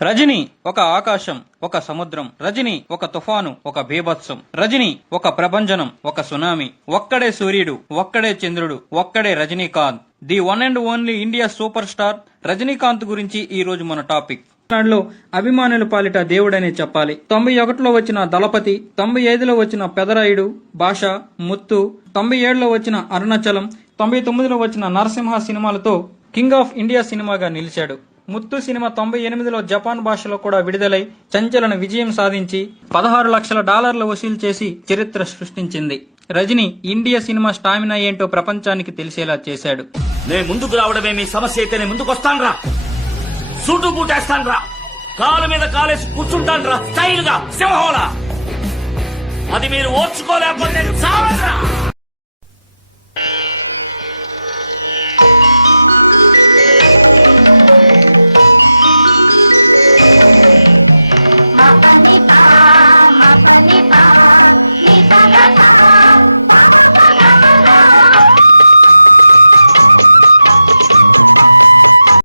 రజని ఒక ఆకాశం, ఒక సముద్రం. రజని ఒక తుఫాను, ఒక బీభత్సం. రజని ఒక ప్రభంజనం, ఒక సునామీ. ఒక్కడే సూర్యుడు, ఒక్కడే చంద్రుడు, ఒక్కడే Rajinikanth. The one and only India super star Rajinikanth గురించి ఈ రోజు మన టాపిక్. నాడులో అభిమానుల పాలిట దేవుడనే చెప్పాలి. 91లో వచ్చిన దళపతి, 95లో వచ్చిన పెదరాయుడు, భాష, ముత్తు, 97లో వచ్చిన అరుణాచలం, 99లో వచ్చిన నరసింహ సినిమాలతో కింగ్ ఆఫ్ ఇండియా సినిమాగా నిలిచాడు. ముత్తు సినిమా 98లో జపాన్ భాషలో కూడా విడుదలై సంచలన విజయం సాధించి $16 లక్షల వసూలు చేసి చరిత్ర సృష్టించింది. రజనీ ఇండియా సినిమా స్టామినా ఏంటో ప్రపంచానికి తెలిసేలా చేశాడు. నేను ముందుకు రావడమే మీ సమస్య అయితే నేను ముందుకు వస్తానురా, సూటు బూటేస్తానురా, కాలు మీద కాలేసి కూర్చుంటానురా, స్టైల్ గా సింహంలా. అది మీరు ఓర్చుకోలేకపోతే చావండ్రా.